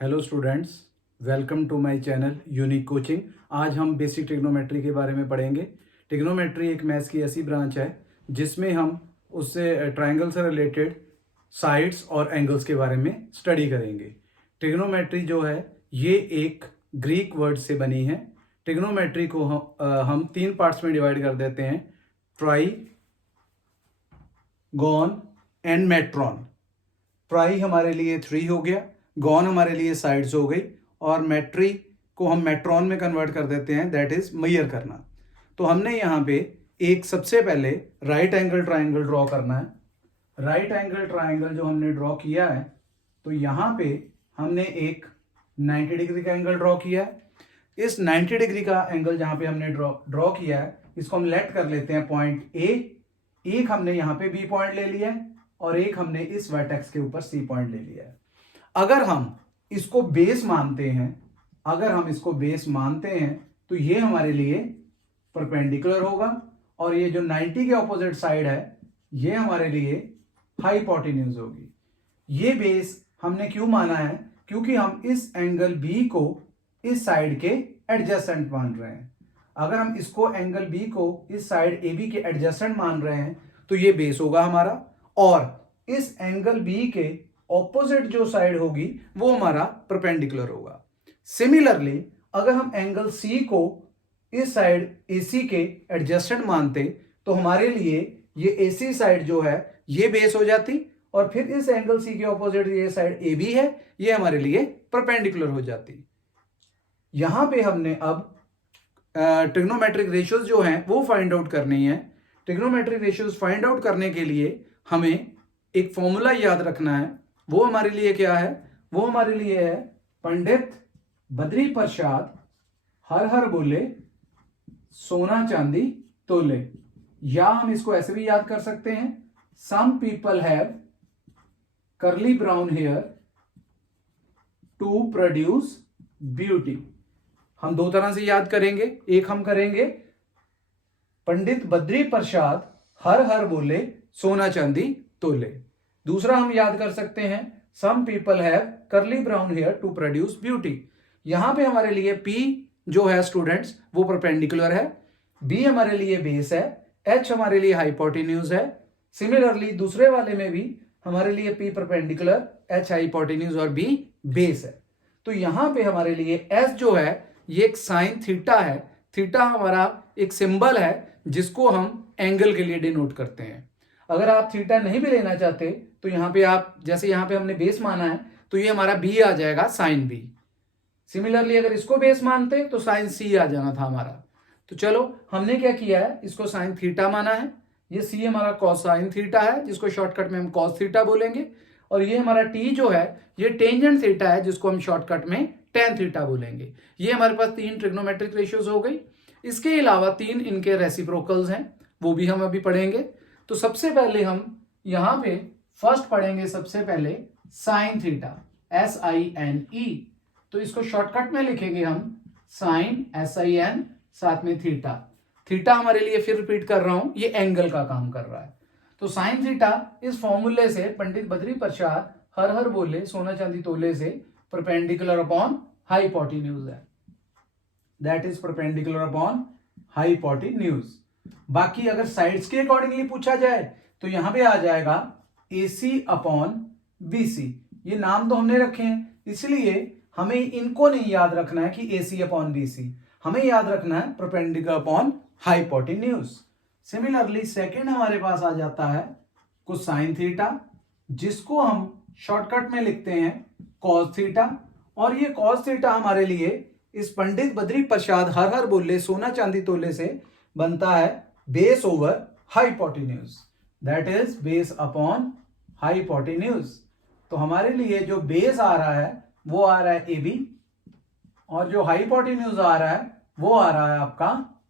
Hello students, welcome to my channel unique coaching. आज हम basic trigonometry के बारे में पढ़ेंगे। ट्रिग्नोमेट्री एक मैथ्स की ऐसी ब्रांच है जिसमें हम उससे ट्रायंगल से रिलेटेड साइड्स और एंगल्स के बारे में स्टडी करेंगे। ट्रिग्नोमेट्री जो है ये एक ग्रीक वर्ड से बनी है। ट्रिग्नोमेट्री को हम तीन पार्ट्स में डिवाइड कर देते हैं, ट्राई, गॉन एंड मेट्रॉन। ट्राई हमारे लिए 3 हो गया, गॉन हमारे लिए साइड्स हो गई, और मेट्री को हम मेट्रॉन में कन्वर्ट कर देते हैं, दैट इज मेजर करना। तो हमने यहाँ पे एक सबसे पहले राइट एंगल ट्राइंगल ड्रॉ करना है। राइट एंगल ट्राइंगल जो हमने ड्रॉ किया है, तो यहाँ पे हमने एक 90 डिग्री का एंगल ड्रॉ किया है। इस 90 डिग्री का एंगल जहाँ पे हमने ड्रॉ किया है, इसको हम लेट कर लेते हैं पॉइंट ए। एक हमने यहाँ पे बी पॉइंट ले लिया है और एक हमने इस वर्टेक्स के ऊपर सी पॉइंट ले लिया है। अगर हम इसको बेस मानते हैं, तो ये हमारे लिए परपेंडिकुलर होगा, और ये जो 90 के ऑपोजिट साइड है ये हमारे लिए हाइपोटेन्यूज होगी। ये बेस हमने क्यों माना है? क्योंकि हम इस एंगल बी को इस साइड के एडजेसेंट मान रहे हैं। अगर हम इसको एंगल बी को इस साइड ए बी के एडजेसेंट मान रहे हैं तो ये बेस होगा हमारा, और इस एंगल बी के ऑपोजिट जो साइड होगी वो हमारा परपेंडिकुलर होगा। सिमिलरली अगर हम एंगल सी को इस साइड एसी के एडजेसेंट मानते तो हमारे लिए ये एसी साइड जो है ये बेस हो जाती, और फिर इस एंगल सी के ऑपोजिट ये साइड ए बी है, ये हमारे लिए परपेंडिकुलर हो जाती। यहां पे हमने अब ट्रिग्नोमेट्रिक रेशियोज जो हैं वो फाइंड आउट करनी है। ट्रिग्नोमेट्रिक रेशियोज फाइंड आउट करने के लिए हमें एक फॉर्मूला याद रखना है। वो हमारे लिए क्या है? वो हमारे लिए है पंडित बद्री प्रसाद हर हर बोले सोना चांदी तोले, या हम इसको ऐसे भी याद कर सकते हैं, some people have curly brown hair to produce beauty. हम दो तरह से याद करेंगे। एक हम करेंगे पंडित बद्री प्रसाद हर हर बोले सोना चांदी तोले। दूसरा हम याद कर सकते हैं some people have curly brown hair to produce beauty. यहां पे हमारे लिए P जो है स्टूडेंट्स वो परपेंडिकुलर है, B हमारे लिए बेस है, H हमारे लिए हाइपोटेन्यूज है। सिमिलरली दूसरे वाले में भी हमारे लिए P परपेंडिकुलर, H हाइपोटेन्यूज और B बेस है। तो यहां पे हमारे लिए S जो है ये एक साइन थीटा है। थीटा हमारा एक सिंबल है जिसको हम एंगल के लिए डिनोट करते हैं। अगर आप थीटा नहीं भी लेना चाहते तो यहाँ पे आप, जैसे यहाँ पे हमने बेस माना है तो ये हमारा बी आ जाएगा, साइन बी। सिमिलरली अगर इसको बेस मानते तो साइन सी आ जाना था हमारा। तो चलो हमने क्या किया है, इसको साइन थीटा माना है। ये सी हमारा कॉस साइन थीटा है जिसको शॉर्टकट में हम कॉस थीटा बोलेंगे, और ये हमारा टी जो है ये टेंजेंट थीटा है जिसको हम शॉर्टकट में टेन थीटा बोलेंगे। ये हमारे पास 3 ट्रिग्नोमेट्रिक रेशियोज हो गई। इसके अलावा 3 इनके रेसिप्रोकल्स हैं, वो भी हम अभी पढ़ेंगे। तो सबसे पहले हम यहां पे फर्स्ट पढ़ेंगे, सबसे पहले साइन थीटा, SINE। तो इसको शॉर्टकट में लिखेंगे हम साइन SIN साथ में थीटा। थीटा हमारे लिए, फिर रिपीट कर रहा हूं, ये एंगल का काम कर रहा है। तो साइन थीटा इस फॉर्मूले से पंडित बद्री प्रसाद हर हर बोले सोना चांदी तोले से परपेंडिकुलर अपॉन हाइपोटेन्यूज है, that is perpendicular upon hypotenuse. बाकी अगर साइड्स के अकॉर्डिंगली पूछा जाए तो यहां पे आ जाएगा AC अपॉन BC। ये नाम तो हमने रखे हैं, इसलिए हमें इनको नहीं याद रखना है कि AC अपॉन BC, हमें याद रखना है perpendicular upon hypotenuse. Similarly second हमारे पास आ जाता है कोसाइन थीटा, जिसको हम शॉर्टकट में लिखते हैं कॉस थीटा, और ये कॉस थीटा हमारे लिए इस पंडित बद्री प्रसाद हर हर बोले सोना चांदी तोले से बनता है base over hypotenuse, that is base upon hypotenuse. तो हमारे लिए जो बेस आ रहा है वो आ रहा है AB, और जो हाइपोटेन्यूज आ रहा है वो आ रहा है आपका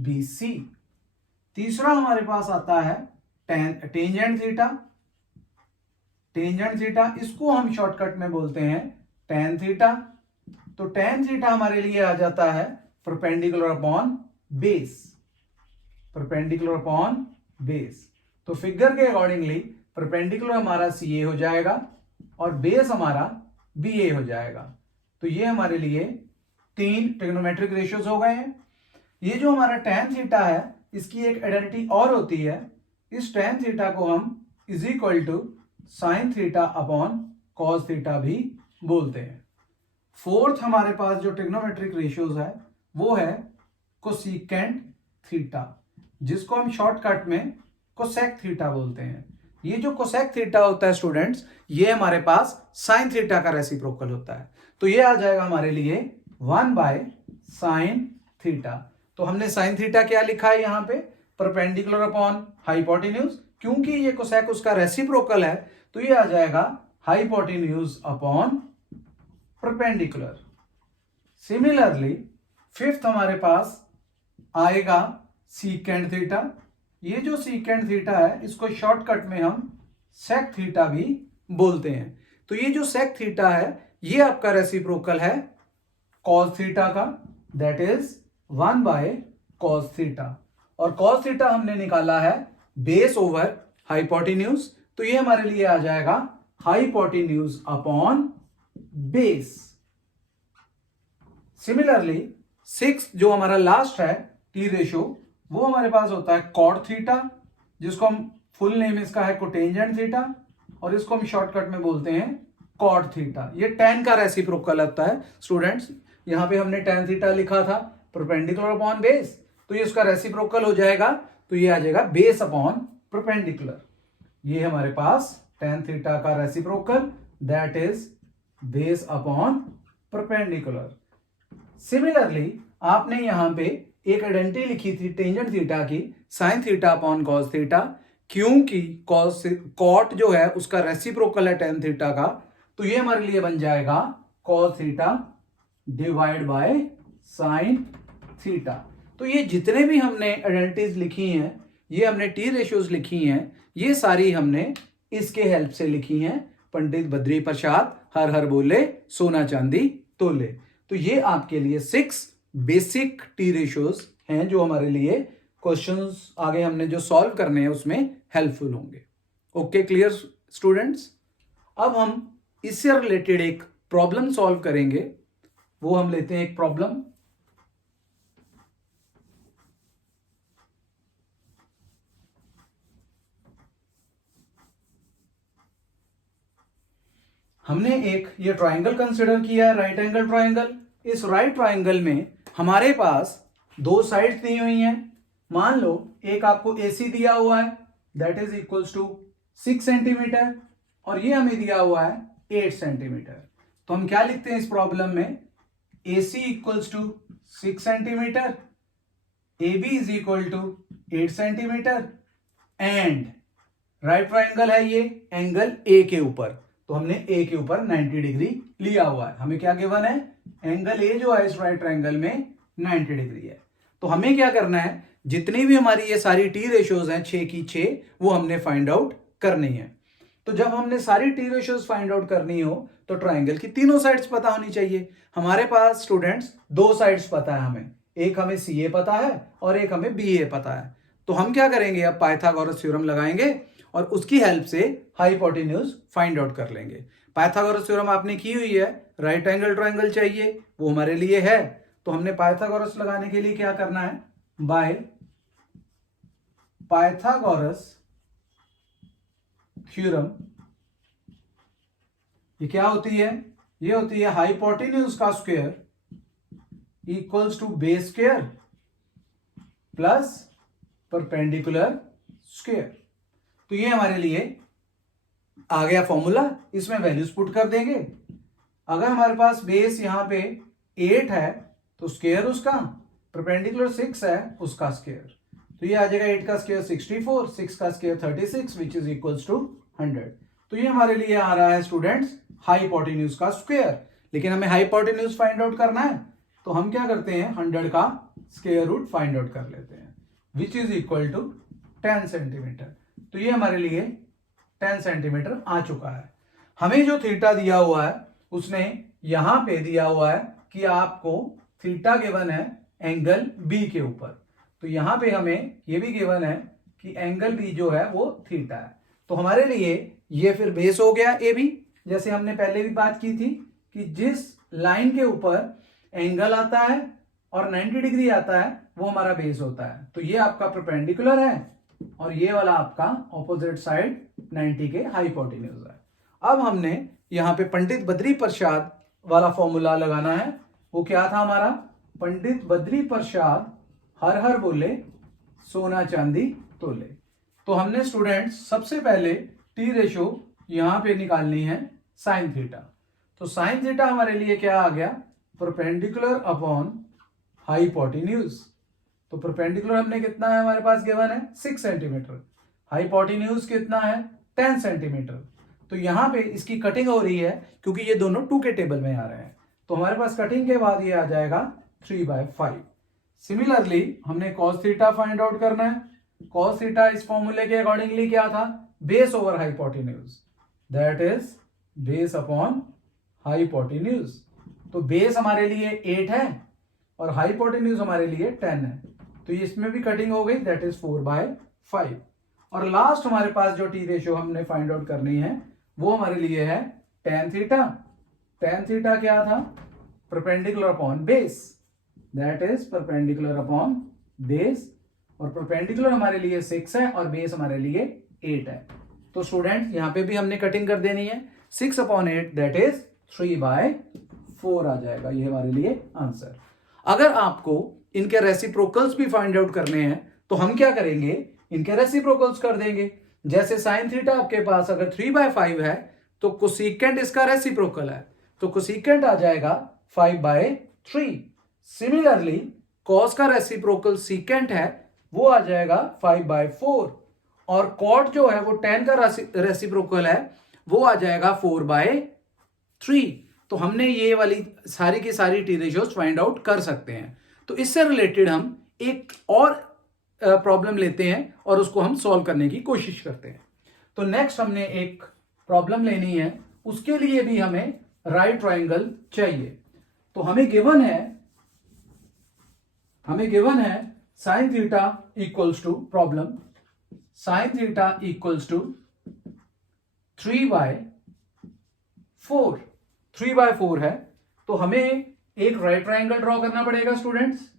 BC। तीसरा हमारे पास आता है टेंजेंट थीटा। टेंजेंट थीटा इसको हम शॉर्टकट में बोलते हैं टेन थीटा। तो टेन थीटा हमारे लिए आ जाता है perpendicular upon base, perpendicular upon base. तो फिगर के अकॉर्डिंगली परपेंडिकुलर हमारा CA हो जाएगा और बेस हमारा BA हो जाएगा। तो ये हमारे लिए 3 ट्रिग्नोमेट्रिक रेशियोज हो गए हैं। ये जो हमारा tan थीटा है, इसकी एक आइडेंटिटी और होती है। इस tan थीटा को हम is equal to sine theta upon cos theta भी बोलते हैं। फोर्थ हमारे पास जो ट्रिग्नोमेट्रिक रेशियोज है वो है कोसेकेंट थीटा, जिसको हम शॉर्टकट में कोसेक थीटा बोलते हैं। ये जो कोसेक थीटा होता है स्टूडेंट्स, ये हमारे पास साइन थीटा का रेसिप्रोकल होता है। तो ये आ जाएगा हमारे लिए 1 बाय साइन थीटा। तो हमने साइन थीटा क्या लिखा है यहाँ पे, परपेंडिकुलर अपॉन हाइपोटेन्यूज। क्योंकि ये कोसेक उसका रेसिप्रोकल है तो ये आ जाएगा hypotenuse upon perpendicular. Similarly fifth हमारे पास आएगा सीकेंट थीटा। ये जो सीकेंट थीटा है इसको शॉर्टकट में हम सेक थीटा भी बोलते हैं। तो ये जो सेक थीटा है ये आपका रेसिप्रोकल है कॉस थीटा का, that is 1 by cos theta. और कॉस थीटा हमने निकाला है बेस ओवर हाइपोटेन्यूज, तो ये हमारे लिए आ जाएगा hypotenuse upon base. Similarly six जो हमारा लास्ट है टी रेशो, वो हमारे पास होता है कॉट थीटा, जिसको हम फुल नेम इसका है कोटेंजेंट थीटा, और इसको हम शॉर्टकट में बोलते हैं कॉट थीटा। ये tan का रेसिप्रोकल होता है स्टूडेंट्स। यहां पे हमने tan थीटा लिखा था परपेंडिकुलर अपॉन बेस, तो ये उसका रेसिप्रोकल हो जाएगा, तो ये आ जाएगा बेस अपॉन परपेंडिकुलर। ये हमारे पास tan थीटा का reciprocal, that is base upon perpendicular. Similarly आपने यहां पे एक आइडेंटिटी लिखी थी टेंजेंट थीटा की, sign theta upon cos theta, क्योंकि कॉट जो है उसका रेसिप्रोकल है tan थीटा का, तो ये हमारे लिए बन जाएगा cos theta divide by sine theta. तो ये जितने भी हमने आइडेंटिटीज लिखी हैं, ये हमने टी रेशियोज लिखी हैं, ये सारी हमने इसके हेल्प से लिखी हैं। पंडित बद्री प्रसाद हर हर बोले सोना चांदी तोले। तो ये आपके लिए 6 बेसिक टी रेशियोज हैं जो हमारे लिए क्वेश्चंस आगे हमने जो सॉल्व करने हैं उसमें हेल्पफुल होंगे। Okay, clear students? अब हम इससे रिलेटेड एक प्रॉब्लम सॉल्व करेंगे। वो हम लेते हैं एक प्रॉब्लम। हमने एक ये ट्राइंगल कंसिडर किया है, राइट एंगल ट्राइंगल। इस राइट ट्राइंगल में हमारे पास 2 साइड्स दी हुई हैं। मान लो एक आपको AC दिया हुआ है, that is equals to 6 centimetre, और ये हमें दिया हुआ है 8 सेंटीमीटर। तो हम क्या लिखते हैं इस प्रॉब्लम में, AC equals to 6 centimetre, AB is equal to 8 centimetre, and right triangle है ये एंगल A के ऊपर, तो हमने A के ऊपर 90 डिग्री लिया हुआ है। हमें क्या गिवन है, एंगल A जो है इस राइट ट्राइंगल में 90 डिग्री है। तो हमें क्या करना है, जितनी भी हमारी ये सारी टी रेशियोज हैं 6 की 6, वो हमने फाइंड आउट करनी है। तो जब हमने सारी टी रेशियोज फाइंड आउट करनी हो तो ट्राइंगल की तीनों साइड्स पता होनी चाहिए। हमारे पास स्टूडेंट्स 2 साइड्स पता है हमें, एक हमें CA पता है और एक हमें BA पता है। तो हम क्या करेंगे, अब पाइथागोरस थ्योरम लगाएंगे और उसकी हेल्प से हाइपोटेन्यूज फाइंड आउट कर लेंगे। पाइथागोरस थ्योरम आपने की हुई है, राइट एंगल ट्राइंगल चाहिए, वो हमारे लिए है। तो हमने पाइथागोरस लगाने के लिए क्या करना है, बाय पाइथागोरस थ्योरम, ये क्या होती है, ये होती है हाइपोटेन्यूज का square equals to base square plus perpendicular square. तो ये हमारे लिए आ गया फॉर्मूला, इसमें वैल्यूज पुट कर देंगे। अगर हमारे पास बेस यहां पे 8 है तो स्क्वायर उसका, परपेंडिकुलर 6 है उसका स्क्वायर, तो ये आ जाएगा 8 का स्क्वायर 64, 6 का square 36, which is equals to 100। तो ये हमारे लिए आ रहा है स्टूडेंट्स हाइपोटेन्यूज का स्क्वायर। लेकिन हमें हाइपोटेन्यूज फाइंड आउट करना है, तो हम क्या करते हैं, 100 का स्क्वायर रूट फाइंड आउट कर लेते हैं, which is equal to 10 centimetre. तो ये हमारे लिए 10 सेंटीमीटर आ चुका है। हमें जो थीटा दिया हुआ है उसने यहां पे दिया हुआ है कि आपको थीटा गिवन है एंगल B के ऊपर, तो यहां पे हमें ये भी गिवन है कि एंगल B जो है वो थीटा है। तो हमारे लिए ये फिर बेस हो गया AB, जैसे हमने पहले भी बात की थी कि जिस लाइन के ऊपर एंगल आता है और 90 डिग्री आता है वो हमारा बेस होता है। तो ये आपका परपेंडिकुलर है और ये वाला आपका ऑपोजिट साइड 90 के हाइपोटेन्यूज है। अब हमने यहाँ पे पंडित बद्री प्रसाद वाला फॉर्मूला लगाना है। वो क्या था हमारा? पंडित बद्री प्रसाद हर हर बोले सोना चांदी तोले। तो हमने स्टूडेंट्स सबसे पहले टी रेशो यहां पे निकालनी है साइन थीटा। तो साइन थीटा हमारे लिए क्या आ गया? Perpendicular upon hypotenuse. तो परपेंडिकुलर हमने कितना है हमारे पास गिवन है 6 सेंटीमीटर, हाइपोटेन्यूज कितना है 10 सेंटीमीटर। तो यहां पे इसकी कटिंग हो रही है क्योंकि ये दोनों 2 के टेबल में आ रहे हैं। तो हमारे पास कटिंग के बाद ये आ जाएगा 3/5। सिमिलरली हमने कॉस थीटा फाइंड आउट करना है। कॉस थीटा इस फॉर्मूले के अकॉर्डिंगली क्या था? Base over hypotenuse, that is base upon hypotenuse. तो बेस हमारे लिए 8 है और हाइपोटेन्यूज हमारे लिए 10 है। तो इसमें भी कटिंग हो गई, दैट इज 4/5। और लास्ट हमारे पास जो टी रेशियो हमने फाइंड आउट करनी है वो हमारे लिए है tan थीटा। tan थीटा क्या था? Perpendicular upon base, that is perpendicular upon base. और परपेंडिकुलर हमारे लिए 6 है और बेस हमारे लिए 8 है। तो स्टूडेंट यहां पे भी हमने कटिंग कर देनी है। 6/8 दैट इज 3/4 आ जाएगा। ये हमारे लिए आंसर। अगर आपको इनके रेसिप्रोकल्स भी फाइंड आउट करने हैं तो हम क्या करेंगे? इनके रेसिप्रोकल्स कर देंगे। जैसे साइन थीटा आपके पास अगर 3/5 है तो कोसेकेंट इसका रेसिप्रोकल है, तो कोसेकेंट आ जाएगा 5/3। सिमिलरली कॉस का रेसिप्रोकल सीकेंट है, वो आ जाएगा 5/4। और कॉट जो है वो tan का रेसिप्रोकल है, वो आ जाएगा 4/3। तो हमने ये वाली सारी की सारी टी रेशियोज फाइंड आउट कर सकते हैं। तो इससे रिलेटेड हम एक और प्रॉब्लम लेते हैं और उसको हम सॉल्व करने की कोशिश करते हैं। तो नेक्स्ट हमने एक प्रॉब्लम लेनी है, उसके लिए भी हमें राइट ट्रायंगल चाहिए। तो हमें गिवन है sine theta equals to problem sine theta equals to 3/4 है। तो हमें एक राइट ट्रायंगल ड्रॉ करना पड़ेगा स्टूडेंट्स।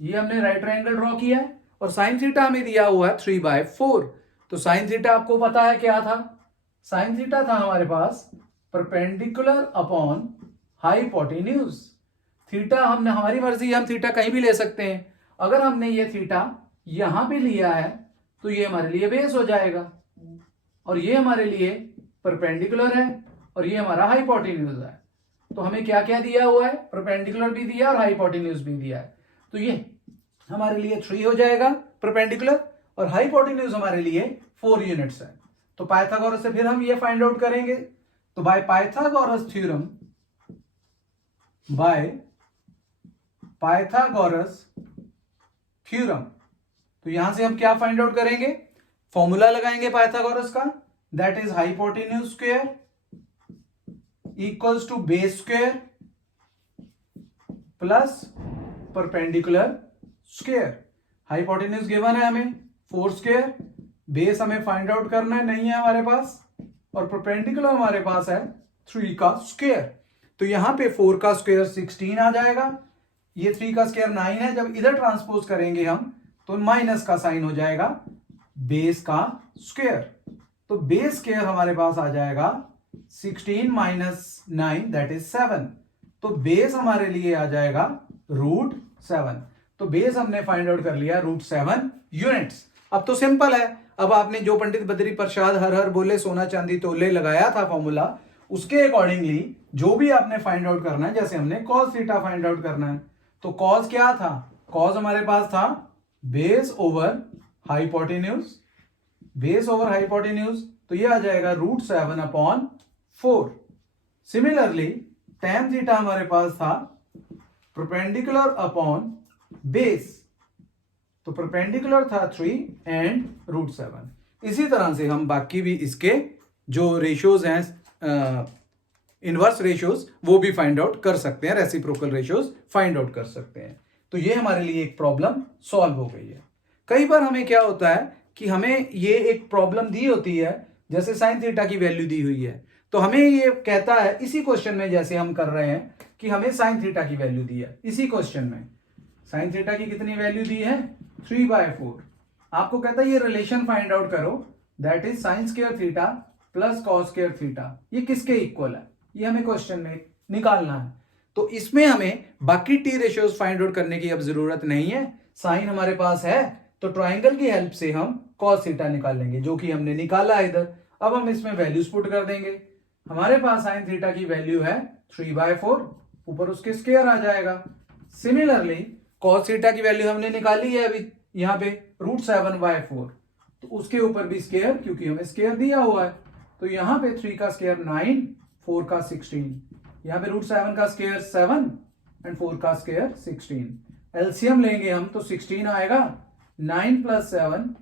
ये हमने राइट ट्रायंगल ड्रॉ किया है और साइन थीटा हमें दिया हुआ है 3/4। तो साइन थीटा आपको पता है क्या था? साइन थीटा था हमारे पास परपेंडिकुलर अपॉन हाइपोटेन्यूज। थीटा हमने हमारी मर्जी, हम थीटा कहीं भी ले सकते हैं। अगर हमने ये थीटा यहां पे लिया है तो ये हमारे लिए बेस हो जाएगा और ये हमारे लिए परपेंडिकुलर है और ये हमारा हाइपोटेन्यूज है। तो हमें क्या क्या दिया हुआ है? परपेंडिकुलर भी दिया और हाइपोटेन्यूज भी दिया है। तो ये हमारे लिए 3 हो जाएगा परपेंडिकुलर और हाइपोटेन्यूज हमारे लिए 4 यूनिट्स है। तो पाइथागोरस से फिर हम ये फाइंड आउट करेंगे। तो बाय पाइथागोरस थ्योरम तो यहां से हम क्या फाइंड आउट करेंगे? फॉर्मूला लगाएंगे पाइथागोरस का, that is hypotenuse square equals to base square plus perpendicular square. Hypotenuse given है हमें 4 स्क्वायर, बेस हमें फाइंड आउट करना है, नहीं है हमारे पास, और परपेंडिकुलर हमारे पास है 3 का स्क्वायर। तो यहां पे 4 का स्क्वायर 16 आ जाएगा, ये 3 का स्क्वायर 9 है। जब इधर ट्रांसपोज करेंगे हम तो माइनस का साइन हो जाएगा बेस का स्क्वायर। तो बेस स्क्वायर हमारे पास आ जाएगा 16 - 9 दैट इज 7। तो बेस हमारे लिए आ जाएगा √7। तो बेस हमने फाइंड आउट कर लिया √7 यूनिट्स। अब तो सिंपल है। अब आपने जो पंडित बद्री प्रसाद हर हर बोले सोना चांदी तोले लगाया था फॉर्मूला, उसके अकॉर्डिंगली जो भी आपने फाइंड आउट करना है, जैसे हमने कॉस थीटा फाइंड आउट करना है, तो कॉस क्या था? कॉस हमारे पास था base over hypotenuse, base over hypotenuse, तो ये आ जाएगा √7/4। सिमिलरली tan थीटा हमारे पास था परपेंडिकुलर अपॉन बेस, तो परपेंडिकुलर था 3 एंड √7। इसी तरह से हम बाकी भी इसके जो रेशियोज हैं इनवर्स रेशियोज वो भी फाइंड आउट कर सकते हैं, रेसिप्रोकल रेशियोज फाइंड आउट कर सकते हैं। तो ये हमारे लिए एक प्रॉब्लम सॉल्व हो गई है। कई बार हमें क्या होता है कि हमें ये एक प्रॉब्लम दी होती है, जैसे साइन थीटा की वैल्यू दी हुई है, तो हमें ये कहता है इसी क्वेश्चन में, जैसे हम कर रहे हैं कि हमें साइन थीटा की वैल्यू दी है, इसी क्वेश्चन में साइन थीटा की कितनी वैल्यू दी है 3/4। आपको कहता है ये रिलेशन फाइंड आउट करो, that is sine square theta plus cos square theta, ये किसके इक्वल है, ये हमें क्वेश्चन में निकालना है। तो इसमें हमें बाकी टी रेशियोज फाइंड आउट करने की अब जरूरत नहीं है, साइन हमारे पास है तो ट्राइंगल की हेल्प से हम कॉस थीटा निकाल लेंगे, जो कि हमने निकाला इधर। अब हम इसमें वैल्यूज पुट कर देंगे। हमारे पास साइन थीटा की वैल्यू है 3/4, ऊपर उसके स्क्वायर आ जाएगा। सिमिलरली कॉस थीटा की वैल्यू हमने निकाली है अभी यहाँ पे √7/4, तो उसके ऊपर भी स्क्वायर, क्योंकि हमें स्क्वायर दिया हुआ है। तो यहाँ पे 3 का स्क्वायर 9, 4 का 16, यहाँ पे √7 का स्क्वायर 7 एंड 4 का स्क्वायर 16। एलसीएम लेंगे हम तो 16 आएगा, 9 + 7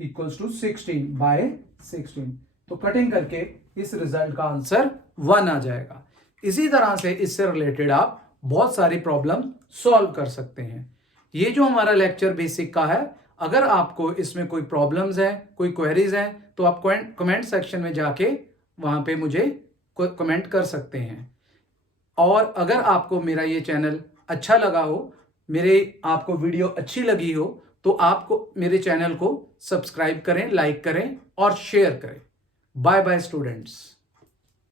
= 16/16। तो कटिंग करके इस रिजल्ट का आंसर 1 आ जाएगा। इसी तरह से इससे रिलेटेड आप बहुत सारी प्रॉब्लम सॉल्व कर सकते हैं। ये जो हमारा लेक्चर बेसिक का है, अगर आपको इसमें कोई प्रॉब्लम्स है, कोई क्वेरीज है, तो आप कमेंट सेक्शन में जाके वहां पे मुझे कमेंट कर सकते हैं। और अगर आपको मेरा ये चैनल अच्छा लगा हो, आपको वीडियो अच्छी लगी हो, तो आपको मेरे चैनल को सब्सक्राइब करें, लाइक करें और शेयर करें। Bye bye students.